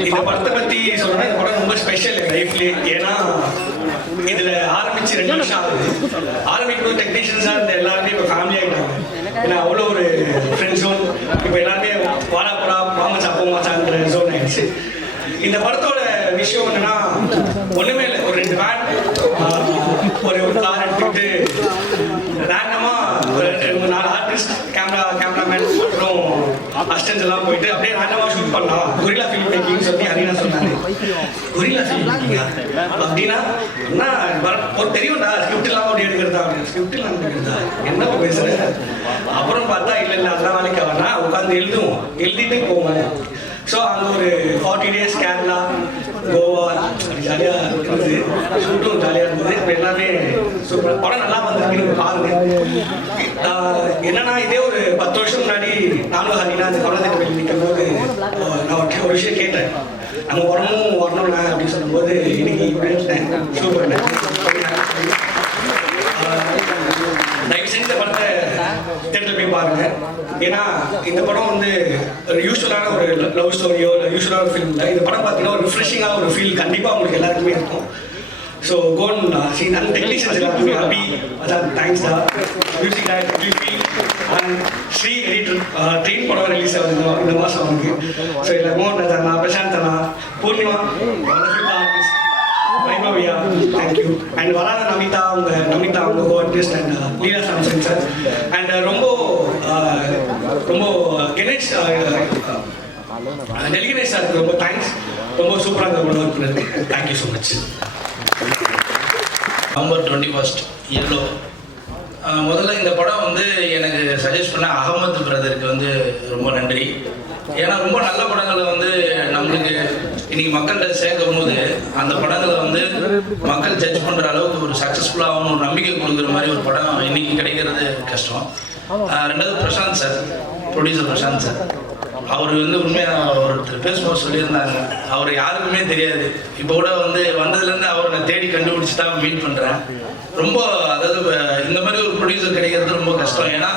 இந்த படத்தை பத்தி சொல்லணும்னா இந்த படம் ரொம்ப ஸ்பெஷல் என் லைஃப்லயே ஏன்னா இதுல ஆரம்பிச்சு ரெண்டு வருஷம் ஆகுது. ஆரம்பிக்கும் டெக்னீஷியன்ஸா இருந்த எல்லாருமே இப்போ ஃபேமிலி ஆகிட்டாங்க ஏன்னா அவ்வளோ ஒரு ஃப்ரெண்ட் ஜோன் இப்போ எல்லாருமே வாடா போடா மாமச்சா போமாச்சான்ற ஜோன் ஆயிடுச்சு. இந்த படத்தோட விஷயம் என்னன்னா ஒண்ணுமே இல்லை. ஒரு ரெண்டு வேன் ஒரு ஒரு கார் எடுத்துக்கிட்டு ரேண்டமா ஒரு நாலு ஆர்டிஸ்ட் அசிஸ்டன்ஸ் oh, எல்லாம் போயிட்டு அப்படியே ரேண்டமா ஷூட் பண்ணலாம் கொரில்லா ஃபிலிம் மேக்கிங் சொல்லி ஹரினா சொன்னாரு கொரில்லா ஃபிலிம் மேக்கிங்கா அப்படின்னா என்ன ஒரு தெரியும்டா ஸ்கிரிப்ட் இல்லாம அப்படி எடுக்கிறதா ஸ்கிரிப்ட் இல்லாம எடுக்கிறதா என்ன பேசுற? அப்புறம் பார்த்தா இல்ல இல்ல அதெல்லாம் வேலைக்கு ஆகனா உட்காந்து எழுதுவோம். எழுதிட்டு போவேன் ஸோ அங்கே ஒரு ஃபார்ட்டி டேஸ் கேரளா கோவா அப்படி ஜாலியாக இருந்தது. ஷூட்டும் ஜாலியாக இருந்தது. இப்போ எல்லாமே சூப்பர். படம் நல்லா வந்திருக்கு. பாருங்க. என்னன்னா இதே ஒரு பத்து வருஷம் முன்னாடி நானும் ஹரினா அந்த குழந்தைக்கு வெளியே நிற்கும் போது நான் ஒரு ஒரு விஷயம் கேட்டேன். நம்ம உடம்பும் வரணும்ல அப்படின்னு சொல்லும்போது இன்னைக்கு இப்படி சூப்பர் தயவு செஞ்சு இந்த படத்தை தேட்டரில் போய் பாருங்க. ஏன்னா இந்த படம் வந்து ஒரு யூஸ்வலான ஒரு லவ் ஸ்டோரியோ இல்லை யூஸ்வலான ஒரு ஃபிலிம் இல்லை. இந்த படம் பார்த்தீங்கன்னா ஒரு ரிஃப்ரெஷிங்காக ஒரு ஃபீல் கண்டிப்பாக உங்களுக்கு எல்லாருக்குமே இருக்கும். ஸோ கோன் சி அந்த டெக்னீஷியன்ஸ் எல்லாருக்குமே ஹாப்பி அதான் தேங்க்ஸ் தான் music director GB and Sri editor train படம் ரிலீஸ் ஆகுது இந்த மாதம் அவனுக்கு. ஸோ இல்லை மோகன் அண்ணா பிரசாந்த் அண்ணா Purnima wonderful artist. Thank you and வராத நமிதா அவங்க நமிதா அவங்க co artist and Leela Samson sir and ரொம்ப ரொம்ப கணேஷ் டெலிகனேஷ் சாருக்கு ரொம்ப தேங்க்ஸ் ரொம்ப சூப்பராக படம் ஒர்க் பண்ணது. Thank you so much November twenty first yellow முதல்ல இந்த படம் வந்து எனக்கு சஜஸ்ட் பண்ண அகமது பிரதருக்கு வந்து ரொம்ப நன்றி. ஏன்னா ரொம்ப நல்ல படங்களை வந்து நம்மளுக்கு இன்னைக்கு மக்கள்கிட்ட சேர்க்கும் போது அந்த படங்களை வந்து மக்கள் ஜட்ஜ் பண்ணுற அளவுக்கு ஒரு சக்ஸஸ்ஃபுல்லாகவும் ஒரு நம்பிக்கை கொடுக்குற மாதிரி ஒரு படம் இன்னைக்கு கிடைக்கிறது கஷ்டம். ரெண்டாவது Prashanth sir producer Prashanth sir. அவர் வந்து உண்மையாக ஒருத்தர் பேசும்போது சொல்லியிருந்தாங்க. அவர் யாருக்குமே தெரியாது. இப்போ கூட வந்து வந்ததுலேருந்து அவரை நான் தேடி கண்டுபிடிச்சி தான் மீட் பண்ணுறேன் ரொம்ப அதாவது இந்த மாதிரி ஒரு ப்ரொடியூசர் கிடைக்கிறது ரொம்ப கஷ்டம். ஏன்னா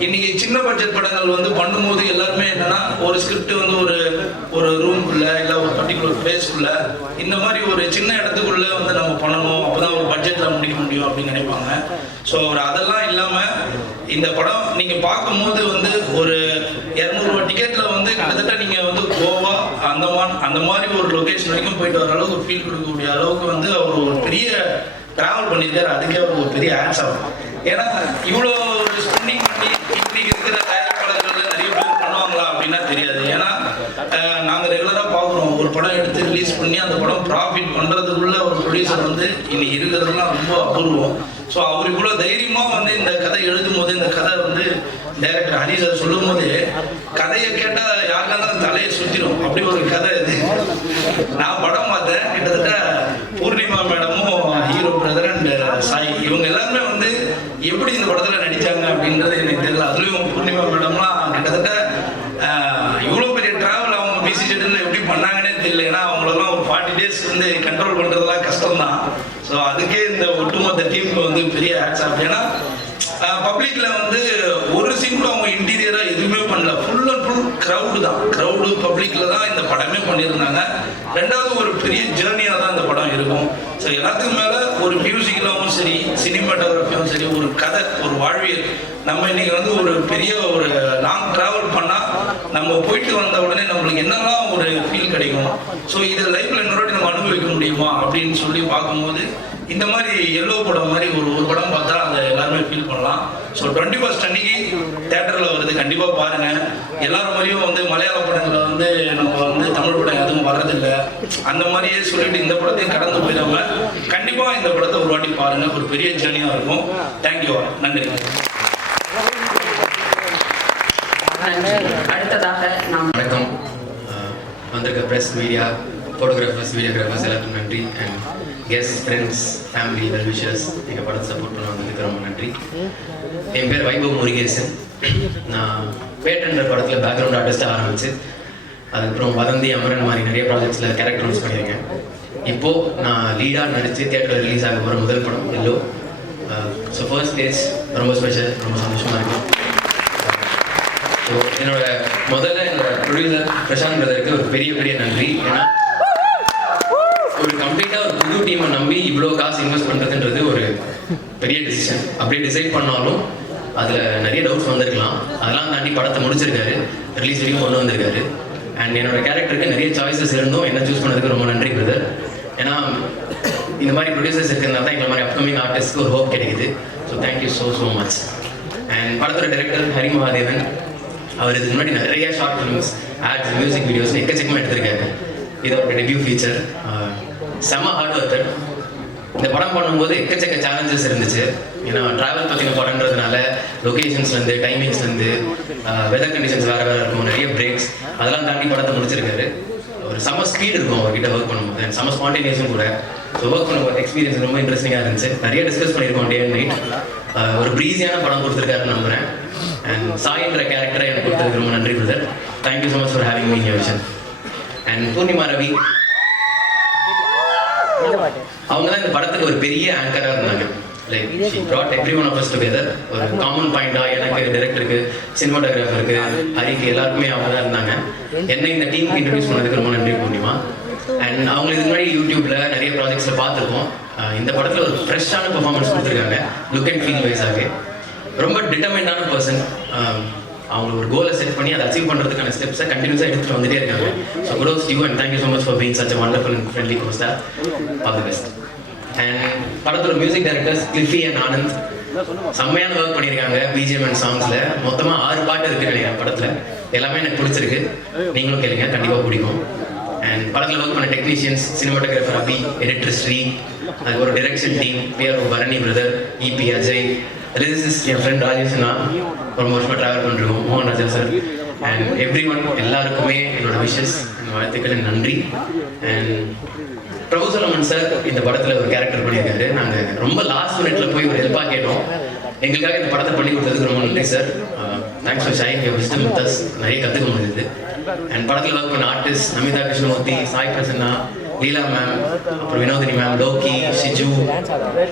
இன்னைக்கு சின்ன பட்ஜெட் படங்கள் வந்து பண்ணும்போது எல்லாருமே என்னன்னா ஒரு ஸ்கிரிப்ட் வந்து ஒரு ஒரு ரூம்குள்ள இல்லை ஒரு பர்டிகுலர் பிளேஸ்க்குள்ள இந்த மாதிரி ஒரு சின்ன இடத்துக்குள்ள வந்து நம்ம பண்ணணும் அப்பதான் ஒரு பட்ஜெட்ல முடிக்க முடியும் அப்படின்னு நினைப்பாங்க. ஸோ அவர் அதெல்லாம் இல்லாம இந்த படம் நீங்க பார்க்கும்போது வந்து ஒரு இரநூறுவா டிக்கெட்ல வந்து கிட்டத்தட்ட நீங்க வந்து கோவா அந்தமான் அந்த மாதிரி ஒரு லொகேஷன் வரைக்கும் போயிட்டு வர அளவுக்கு ஃபீல் கொடுக்கக்கூடிய அளவுக்கு வந்து அவர் ஒரு பெரிய டிராவல் பண்ணியிருக்காரு. அதுக்கே அவர் ஒரு பெரிய ஆன்சர் ஆகும் ஏன்னா இவ்வளோ ஒரு ஸ்பெண்டிங் பண்ணி இன்னைக்கு இருக்கிற தயாரிப்பாளர்கள் நிறைய பேர் பண்ணுவாங்களா அப்படின்னா தெரியாது ஏன்னா அஹ், நாங்க ரெகுலரா பார்க்குறோம் ஒரு படம் எடுத்து ரிலீஸ் பண்ணி அந்த படம் ப்ராஃபிட் பண்றதுக்குள்ள ஒரு ப்ரொடியூசர் இன்னைக்கு இருக்கிறதுலாம் ரொம்ப அபூர்வம். ஸோ அவர் இவ்வளோ தைரியமா வந்து இந்த கதை எழுதும் போது இந்த கதை வந்து டைரக்டர் ஹரி சார் சொல்லும் போது கதையை கேட்டா யாருக்காக தலையை சுற்றிடும் அப்படி ஒரு கதை இது நான் படம் பார்த்தேன். கிட்டத்தட்ட பூர்ணிமா மேடமும் ஹீரோ பிரதர் அண்ட் சாய் இவங்க எல்லாருமே வந்து எப்படி இந்த படத்துல நடிச்சாங்க அப்படின்றது எனக்கு தெரியல அதுலயும் பூர்ணிமா மேடம்லாம் கிட்டத்தட்ட ஆஹ், இவ்வளவு பெரிய டிராவல் அவங்க பிசி ஷெட்யூல்ல எப்படி பண்ணாங்கன்னே தெரியல ஏன்னா அவங்களெல்லாம் ஒரு ஃபார்ட்டி டேஸ் வந்து கண்ட்ரோல் பண்ணுறதுலாம் கஷ்டம் தான் ஸோ அதுக்கே இந்த ஒட்டுமொத்த டீமுக்கு வந்து பெரிய ஹேட்ஸ் ஆஃப் ஏன்னா பப்ளிக்ல வந்து ஒரு சீன் கூட அவங்க இன்டீரியரா எதுவுமே பண்ணல. ஃபுல் அண்ட் ஃபுல் க்ரௌடு தான். க்ரௌடு பப்ளிக்ல தான் இந்த படமே பண்ணியிருந்தாங்க. ரெண்டாவது ஒரு பெரிய ஜேர்னியாக தான் இந்த படம் இருக்கும். ஸோ எல்லாத்துக்கும் மேல ஒரு மியூசிக்கலாகவும் சரி சினிமாட்டோகிராஃபியும் சரி ஒரு கதை ஒரு வாழ்வியல். நம்ம இன்னைக்கு வந்து ஒரு பெரிய ஒரு லாங் டிராவல் பண்ணா நம்ம போயிட்டு வந்த உடனே நம்மளுக்கு என்னெல்லாம் ஒரு ஃபீல் கிடைக்கும். ஸோ இது லைஃப்ல இன்னொரு அனுபவிக்க முடியுமா அப்படின்னு சொல்லி பார்க்கும்போது இந்த மாதிரி எல்லோ படம் மாதிரி ஒரு ஒரு படம் பார்த்தா அதை எல்லாருமே ஃபீல் பண்ணலாம். ஸோ டுவெண்ட்டி ஃபர்ஸ்ட் அன்னைக்கு தேட்டரில் வருது. கண்டிப்பாக பாருங்க. எல்லாரும் மாதிரியும் வந்து மலையாள படங்களை வந்து நம்ம வந்து தமிழ் படம் எதுவும் வர்றதில்ல. அந்த மாதிரியே சொல்லிட்டு இந்த படத்தையும் கடந்து போயிடாம கண்டிப்பாக இந்த படத்தை ஒரு வாட்டி பாருங்க. ஒரு பெரிய ஜேர்னியாக இருக்கும். தேங்க்யூ நன்றி. நன்றி. அடுத்ததாக நாம் வணக்கம். வந்திருக்க ப்ரெஸ் மீடியா ஃபோட்டோகிராஃபர்ஸ் வீடியோகிராஃபர்ஸ் எல்லாத்துக்கும் நன்றி. And guest friends family well wishers எங்கள் படத்தை சப்போர்ட் பண்ண வந்ததுக்கு ரொம்ப நன்றி. என் பேர் வைபவ் முருகேசன். நான் பேட்டன்ற படத்தில் பேக்ரவுண்ட் ஆர்டிஸ்ட்டாக ஆரம்பிச்சு அதுக்கப்புறம் வதந்தி அமரன் மாதிரி நிறைய ப்ராஜெக்ட்ஸில் கேரக்டர் ரோல்ஸ் பண்ணியிருக்கேன். இப்போது நான் லீடாக நடித்து தேட்டரில் ரிலீஸ் ஆக போகிற முதல் படம் எல்லோ ஸோ ஃபர்ஸ்ட் டேஸ் ரொம்ப ஸ்பெஷல் ரொம்ப சந்தோஷமாக இருக்கும் ஸோ என்னோட முதல்ல என்னோட ப்ரொடியூசர் பிரசாந்த் பிரதருக்கு ஒரு பெரிய பெரிய நன்றி. ஏன்னா ஒரு கம்ப்ளீட்டாக ஒரு புது டீமை நம்பி இவ்வளோ காசு இன்வெஸ்ட் பண்ணுறதுன்றது ஒரு பெரிய டிசிஷன் அப்படியே டிசைட் பண்ணாலும் அதில் நிறைய டவுட்ஸ் வந்திருக்கலாம். அதெல்லாம் தாண்டி படத்தை முடிச்சிருக்காரு. ரிலீஸ் வரைக்கும் கொண்டு வந்திருக்காரு. அண்ட் என்னோட கேரக்டருக்கு நிறைய சாய்ஸஸ் இருந்தும் என்ன சூஸ் பண்ணதுக்கு ரொம்ப நன்றி பிரதர் ஏன்னா இந்த மாதிரி ப்ரொடியூசர்ஸ் இருக்கிறதுனால தான் எங்களை மாதிரி அப்கமிங் ஆர்டிஸ்ட்க்கு ஒரு ஹோப் கிடைக்குது. So thank you so so much and படத்தோட டைரக்டர் ஹரி மகாதேவன் அவர் இதுக்கு முன்னாடி நிறைய short films ads music videos எக்கச்சக்கமாக எடுத்திருக்காரு. இது அவரோட டெபியூ ஃபீச்சர் செம்ம ஹார்ட் ஒர்க்கர் இந்த படம் பண்ணும்போது எக்கச்சக்க சேலஞ்சஸ் இருந்துச்சு. ஏன்னா ட்ராவல் பற்றின படம்ன்றதுனால லொக்கேஷன்ஸ்லேருந்து டைமிங்ஸ்லேருந்து வெதர் கண்டிஷன்ஸ் வேறு வேறு இருக்கும். நிறைய பிரேக்ஸ் அதெல்லாம் தாண்டி படத்தை முடிச்சிருக்காரு. ஒரு செம்ம ஸ்பீட் இருக்கும் அவர்கிட்ட ஒர்க் பண்ணும்போது. அண்ட் செம்ம ஸ்பான்டேனியஸும் கூட. ஸோ ஒர்க் பண்ணும்போது எக்ஸ்பீரியன்ஸ் ரொம்ப இன்ட்ரெஸ்டிங்காக இருந்துச்சு. நிறைய டிஸ்கஸ் பண்ணியிருக்கோம் டே அண்ட் நைட் ஒரு ப்ரீஸியான படம் கொடுத்துருக்காருன்னு நம்புகிறேன் அண்ட் சாயின்ற கேரக்டரை எனக்கு கொடுத்ததுக்கு ரொம்ப நன்றி brother thank you so much for having me your vision and Poornima Ravi அவங்க தான் இந்த படத்துக்கு ஒரு பெரிய ஆங்கரா இருந்தாங்க. Like she every one of us together ஒரு காமன் பாயிண்டா எனக்கு டைரக்டருக்கு சினிமாட்டோகிராஃபருக்கு ஹரிக்கு எல்லாருக்குமே அவங்க தான் இருந்தாங்க. என்னை இந்த டீமுக்கு இன்ட்ரடியூஸ் பண்ணதுக்கு ரொம்ப நன்றி பூர்ணிமா. அண்ட் அவங்க இதுக்கு முன்னாடி யூடியூப்ல நிறைய ப்ராஜெக்ட்ஸ்ல பார்த்துருக்கோம். இந்த படத்துல ஒரு ஃப்ரெஷ்ஷான பெர்ஃபார்மன்ஸ் கொடுத்துருக்காங்க. லுக் அண்ட் ஃபீல் வைஸாகவே ரொம்ப டிட்டர்மைண்டான பர்சன் அவங்க ஒரு கோலை செட் பண்ணி அதை அச்சீவ் பண்ணுறதுக்கான ஸ்டெப்ஸை கண்டினியூஸாக எடுத்துகிட்டு வந்துட்டே இருக்காங்க. So kudos you and thank you so much for being such wonderful and friendly costar all the best and படத்தோட music directors Cliffy and Anand செம்மையான ஒர்க் பண்ணியிருக்காங்க பிஜிஎம் அண்ட் சாங்ஸில் மொத்தமாக ஆறு பாட்டு இருக்கு நினைக்கிறேன் படத்தில்? எல்லாமே எனக்கு பிடிச்சிருக்கு. நீங்களும் கேளுங்க கண்டிப்பாக பிடிக்கும். அண்ட் படத்தில் ஒர்க் பண்ண technicians cinematographer Abhi editor Sri அதுக்கு ஒரு direction team PR Bharani brother EP Ajay lyricists என் ஃப்ரெண்ட் ராஜேஷ்னா ரொம்ப வருஷமாக ட்ராவல் பண்ணிருக்கோம் மோகன் Raja sir and every one எல்லாருக்குமே என்னோட விஷஸ் வாழ்த்துக்கள் நன்றி. அண்ட் பிரபு சலமன் சார் இந்த படத்தில் ஒரு கேரக்டர் பண்ணியிருக்காரு. நாங்கள் ரொம்ப லாஸ்ட் மினிட்ல போய் ஒரு ஹெல்ப்பாக கேட்டோம். எங்களுக்காக இந்த படத்தை பண்ணி கொடுத்ததுக்கு ரொம்ப நன்றி sir thanks for sharing your wisdom with us நிறைய கற்றுக்க முடியுது அண்ட் படத்தில் ஒர்க் பண்ண ஆர்டிஸ்ட் நமிதா கிருஷ்ணமூர்த்தி சாய் பிரசன்னா லீலா மேம் அப்புறம் வினோதினி மேம் லோக்கி ஷிஜு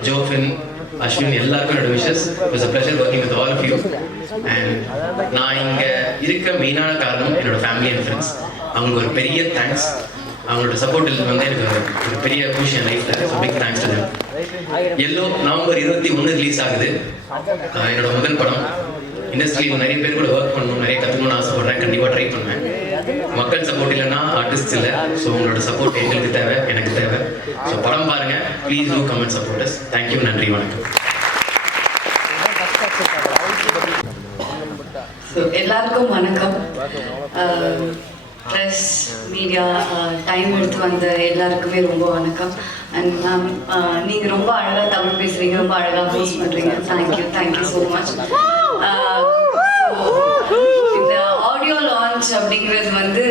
ஜோஃபின் அஸ்வின் எல்லாருக்கும் என்னோட wishes it's a pleasure working with all of you and நான் இங்கே இருக்க மெயினான காரணம் என்னோட ஃபேமிலி அண்ட் ஃப்ரெண்ட்ஸ் அவங்களுக்கு ஒரு பெரிய தேங்க்ஸ் அவங்களோட சப்போர்ட் வந்து எனக்கு ஒரு பெரிய விஷயம் என் லைஃப்ல so big thanks to yellow November இருபத்தி ஒன்று ரிலீஸ் ஆகுது. என்னோட முதல் படம். இண்டஸ்ட்ரியில் நிறைய பேர் கூட ஒர்க் பண்ணணும் நிறைய கற்றுக்கணும்னு ஆசைப்படுறேன். கண்டிப்பாக ட்ரை பண்ணுவேன். மக்கள் சப்போர்ட் இல்லைன்னா ஆர்டிஸ்ட் இல்லை. ஸோ உங்களோட சப்போர்ட் எங்களுக்கு தேவை எனக்கு தேவை. ஸோ படம் பாருங்க. Please do comment support us thank you நன்றி வணக்கம். ஸோ எல்லாருக்கும் வணக்கம். ப்ரெஸ் மீடியா டைம் எடுத்து வந்த எல்லாருக்குமே ரொம்ப வணக்கம். அண்ட் மேம் நீங்கள் ரொம்ப அழகாக தமிழ் பேசுகிறீங்க ரொம்ப அழகாக போஸ்ட் பண்ணுறீங்க thank you thank you so much launch அப்படிங்கிறது வந்து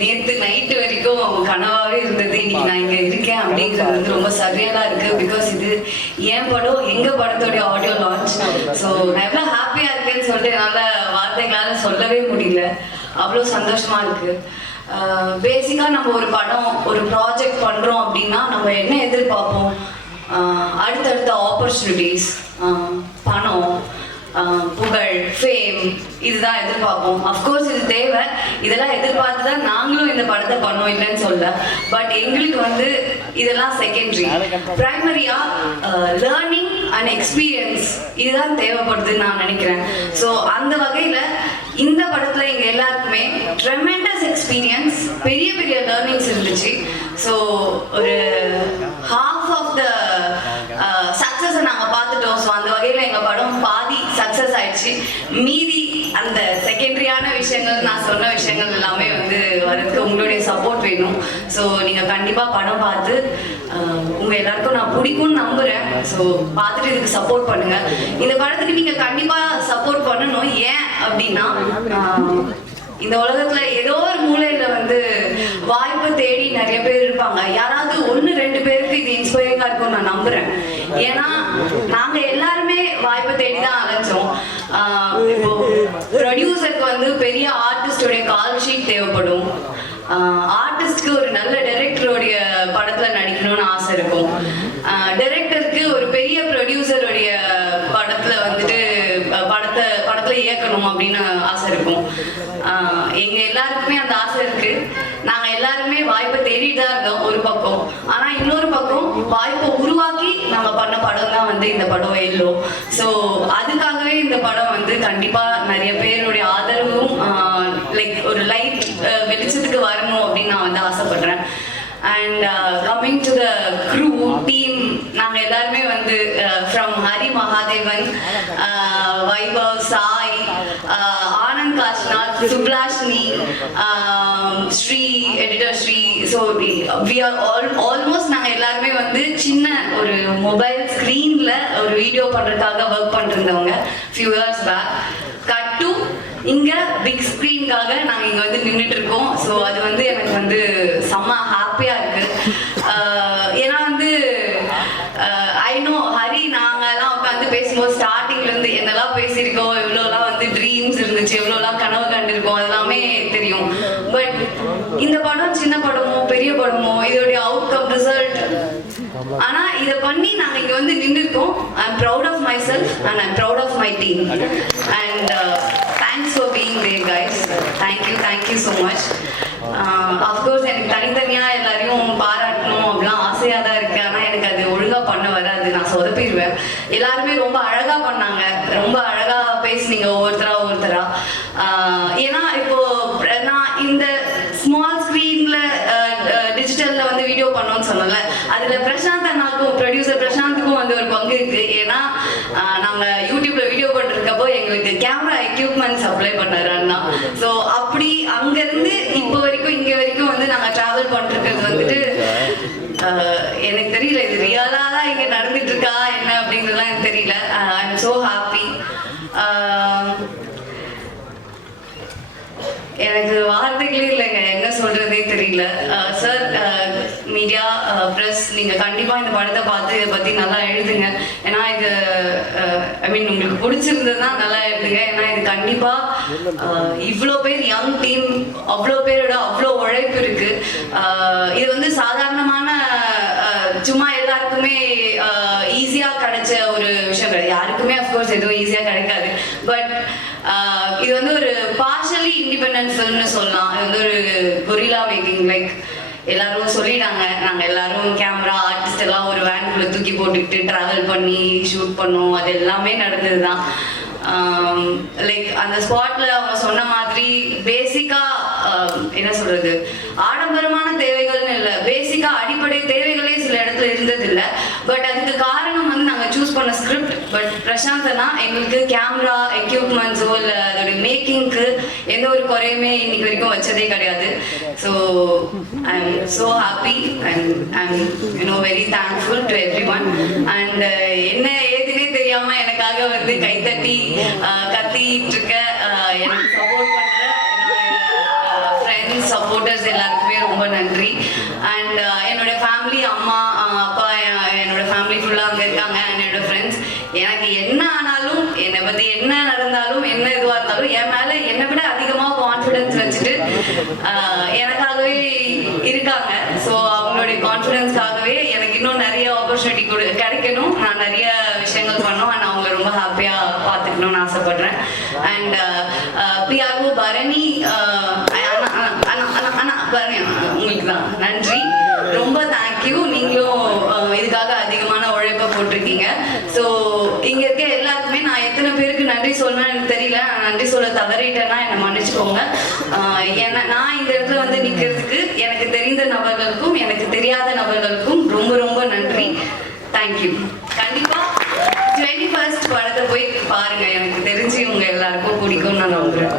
நேற்று நைட்டு வரைக்கும் கனவாகவே இருந்தது. இன்னைக்கு நான் இங்கே இருக்கேன் அப்படிங்கிறது வந்து ரொம்ப சரியலாக இருக்குது பிகாஸ் இது என் படம்? எங்கள் படத்தோடைய ஆடியோ லான்ச் ஸோ நான் எவ்வளோ ஹாப்பியாக இருக்கேன்னு சொல்லிட்டு என்னால் வார்த்தைகளால் சொல்லவே முடியல. அவ்வளோ சந்தோஷமாக இருக்கு. பேசிக்காக நம்ம ஒரு படம் ஒரு ப்ராஜெக்ட் பண்ணுறோம் அப்படின்னா நம்ம என்ன எதிர்பார்ப்போம்? அடுத்தடுத்த ஆப்பர்ச்சுனிட்டிஸ் பணம் புகழ் ஃபேம் இதுதான் எதிர்பார்ப்போம். அஃப்கோர்ஸ் இது தேவை. இதெல்லாம் எதிர்பார்த்து தான் நாங்களும் இந்த படத்தை பண்ணோம் இல்லைன்னு சொல்ல. பட் எங்களுக்கு வந்து இதெல்லாம் செகண்டரி பிரைமரியா லேர்னிங் அண்ட் எக்ஸ்பீரியன்ஸ் இதுதான் தேவைப்படுதுன்னு நான் நினைக்கிறேன். ஸோ அந்த வகையில் இந்த படத்தில் எங்கள் எல்லாருக்குமே ட்ரெமெண்டஸ் எக்ஸ்பீரியன்ஸ் பெரிய பெரிய லேர்னிங்ஸ் இருந்துச்சு. ஸோ ஒரு ஹாஃப் ஆஃப் த சக்ஸஸை நாங்கள் பார்த்துட்டோம். ஸோ அந்த வகையில் எங்கள் படம் பார்த்து சக்ஸஸ் ஆயிடுச்சு. மீதி அந்த செகண்டரியான விஷயங்கள் நான் சொன்ன விஷயங்கள் எல்லாமே வந்து வரதுக்கு உங்களுடைய சப்போர்ட் வேணும். ஸோ நீங்கள் கண்டிப்பாக படம் பார்த்து உங்கள் எல்லாருக்கும் நான் பிடிக்கும்னு நம்புறேன். ஸோ பார்த்துட்டு இதுக்கு சப்போர்ட் பண்ணுங்க. இந்த படத்துக்கு நீங்கள் கண்டிப்பாக சப்போர்ட் பண்ணணும். ஏன் அப்படின்னா இந்த உலகத்துல ஏதோ ஒரு மூலையில வந்து வாய்ப்பை தேடி நிறைய பேர் இருப்பாங்க. யாராவது ஒன்று ரெண்டு பேருக்கு இது இன்ஸ்பைரிங்கா இருக்கும் நான் நம்புறேன். ஏன்னா நாங்க எல்லாருமே வாய்ப்பை தேடி தான் அலைஞ்சோம் இப்போ ப்ரொடியூசருக்கு வந்து பெரிய ஆர்டிஸ்டோடைய கால் ஷீட் தேவைப்படும். ஆர்டிஸ்ட்க்கு ஒரு நல்ல டைரக்டருடைய படத்துல நடிக்கணும்னு ஆசை இருக்கும். டைரக்டருக்கு ஒரு பெரிய ப்ரொடியூசருடைய படத்துல வந்துட்டு படத்தை படத்துல இயக்கணும் அப்படின்னு ஆசை இருக்கும். ஆசை இருக்கு. நாங்க எல்லாருமே வாய்ப்பை தேடிட்டு தான் இருந்தோம் ஒரு பக்கம். ஆனா இன்னொரு பக்கம் வாய்ப்பை உருவாக்கி நம்ம பண்ண படம் தான் வந்து இந்த படம் எல்லோ. ஸோ அதுக்காகவே இந்த படம் வந்து கண்டிப்பா நிறைய பேருடைய ஆதரவும் லைக் ஒரு லைட் வெளிச்சத்துக்கு வரணும் அப்படின்னு நான் வந்து ஆசைப்படுறேன். And coming to the crew team நாங்கள் எல்லாருமே வந்து from Hari Mahadevan Vaibhav Sai uh, Anand Kashinath Sri editor Sri so we are all almost நாங்கள் எல்லாருமே வந்து சின்ன ஒரு மொபைல் ஸ்க்ரீனில் ஒரு வீடியோ பண்ணுறதுக்காக work பண்ணிருந்தவங்க few years back cut to இங்க பிக் ஸ்க்ரீன்காக நாங்க இங்க வந்து நின்றுட்டு இருக்கோம். ஸோ அது வந்து எனக்கு வந்து செம்ம ஹாப்பியா இருக்கு. Uh, ஆஹ் ஏன்னா வந்து ஐ நோ ஹரி நாங்கெல்லாம் உட்காந்து பேசும்போது ஸ்டார்டிங்ல இருந்து என்னெல்லாம் பேசியிருக்கோம் எவ்வளோலாம் வந்து ட்ரீம்ஸ் இருந்துச்சு எவ்வளோலாம் கனவு கண்டிருக்கோம் அதெல்லாமே தெரியும் பட் இந்த படம் சின்ன படமோ பெரிய படமோ இதோடைய அவுட்கம் ரிசல்ட் ஆனா இத பண்ணி நாங்க இங்க வந்து நின்றுருக்கோம் I am proud of myself and I am proud of my team and thanks for being there guys thank you thank you so much of course எனக்கு தனித்தனியா எல்லாரையும் பாராட்டணும் அப்படிலாம் ஆசையா தான் இருக்கு ஆனா எனக்கு அது ஒழுங்கா பண்ண வராது நான் சொதப்பிடுவேன் எல்லாருமே ரொம்ப அழகா பண்ணாங்க ரொம்ப அழகா பேசுனீங்க ஒவ்வொருத்தரா ஒவ்வொருத்தரா ஆஹ் ஏன்னா இப்போ நான் இந்த ஸ்மால் ஸ்க்ரீன்ல டிஜிட்டல்ல வந்து வீடியோ பண்ணோம்னு சொன்னல அதுல பிரசாந்த் அண்ணாக்கும் ப்ரொடியூசர் பிரசாந்துக்கும் வந்து ஒரு பங்கு இருக்கு ஏன்னா நாங்க யூடியூப்ல வீடியோ பண்ணிருக்கப்போ எங்களுக்கு கேமரா எக்யூப்மெண்ட் சப்ளை பண்ணாரு அண்ணா. ஸோ அப்படி அங்க இருந்து இப்போ வரைக்கும் இங்க வரைக்கும் வந்து நாங்க டிராவல் பண்ணிருக்கிறது வந்துட்டு எனக்கு தெரியல இது ரியலா தான் இங்க நடந்துட்டு இருக்கா என்ன அப்படிங்கிறதுலாம் எனக்கு தெரியல. ஐ எம் ஸோ ஹாப்பி எனக்கு வார்த்தைகளே இல்லைங்க என்ன சொல்றதே தெரியல. மீடியா ப்ரெஸ் uh, நீங்க கண்டிப்பாக இந்த படத்தை பார்த்து இதை பற்றி நல்லா எழுதுங்க. ஏன்னா இது uh, ஐ மீன் உங்களுக்கு பிடிச்சிருந்ததுன்னா நல்லா எழுதுங்க. ஏன்னா இது கண்டிப்பாக uh, இவ்வளோ பேர் யங் டீம் அவ்வளோ பேரோட அவ்வளோ உழைப்பு இருக்கு. இது வந்து சாதாரணமான சும்மா எல்லாருக்குமே ஈஸியாக கிடைச்ச ஒரு விஷயம் கிடையாது. யாருக்குமே அஃப்கோர்ஸ் எதுவும் ஈஸியாக கிடைக்காது. பட் இது வந்து ஒரு பார்ஷலி இண்டிபெண்டன்ட் ஃபில்ம்னு சொல்லலாம். இது வந்து ஒரு கொரிலா மேக்கிங் லைக் எல்லாரும் சொல்லிட்டாங்க. நாங்க எல்லாரும் கேமரா ஆர்டிஸ்ட் எல்லாம் ஒரு வேனுக்குள்ள தூக்கி போட்டுக்கிட்டு டிராவல் பண்ணி ஷூட் பண்ணோம். அது எல்லாமே நடந்ததுதான். லைக் அந்த ஸ்பாட்ல அவங்க சொன்ன மாதிரி பேசிக்கா என்ன சொல்றது? ஆடம்பரமான தேவைகள்னு இல்லை. பேசிக்கா அடிப்படை தேவைகளே சில இடத்துல இருந்தது இல்லை பட் அதுக்கு காரணம் வந்து நாங்க சூஸ் பண்ண ஸ்கிரிப்ட் பட் பிரசாந்தனா எங்களுக்கு கேமரா எக்யூப்மெண்ட்ஸோ இல்லை அதோட மேக்கிங்க்கு எந்த ஒரு குறையுமே இன்னைக்கு வரைக்கும் வச்சதே கிடையாது. So I am so happy and I am you know very thankful to every one and என்ன ஏதுனே தெரியாம எனக்காக வந்து கைத்தட்டி uh, கத்திட்டு இருக்க uh, எனக்கு சப்போர்ட் பண்ற ஃப்ரெண்ட்ஸ் சப்போர்ட்டர்ஸ் எல்லாருக்குமே ரொம்ப நன்றி. அண்ட் uh, என்னோட ஃபேமிலி அம்மா ஆனாலும் என்னை பத்தி என்ன நடந்தாலும் என்ன இதுவா இருந்தாலும் என் மேல என்னை விட அதிகமா கான்ஃபிடென்ஸ் வச்சுட்டு எனக்காகவே இருக்காங்க. ஸோ அவங்களுடைய கான்ஃபிடென்ஸ்க்காகவே எனக்கு இன்னும் நிறைய ஆப்பர்ச்சுனிட்டி கொடு கிடைக்கணும். நான் நிறைய விஷயங்கள் பண்ணோம் அண்ட் அவங்கள ரொம்ப ஹாப்பியா பார்த்துக்கணும்னு ஆசைப்படுறேன். அண்ட் பிஆர்ஓ பரணி பரணி உங்களுக்கு தான். நன்றி. ரொம்ப தேங்க்யூ நீங்களும் இதுக்காக அதிகமான உழைப்பை போட்டிருக்கீங்க. ஸோ சொல்லணும்னு எனக்கு தெரியல. நன்றி சொல்ல தவறிட்டேன்னா என்னை மன்னிச்சுக்கோங்க. என்ன நான் இந்த இடத்துல வந்து நிக்கிறதுக்கு எனக்கு தெரிந்த நபர்களுக்கும் எனக்கு தெரியாத நபர்களுக்கும் ரொம்ப ரொம்ப நன்றி. தேங்க்யூ கண்டிப்பா டுவெண்ட்டி ஃபர்ஸ்ட் படத்தை போய் பாருங்க. எனக்கு தெரிஞ்சு உங்க எல்லாருக்கும் பிடிக்கும் நான் நம்புறேன்.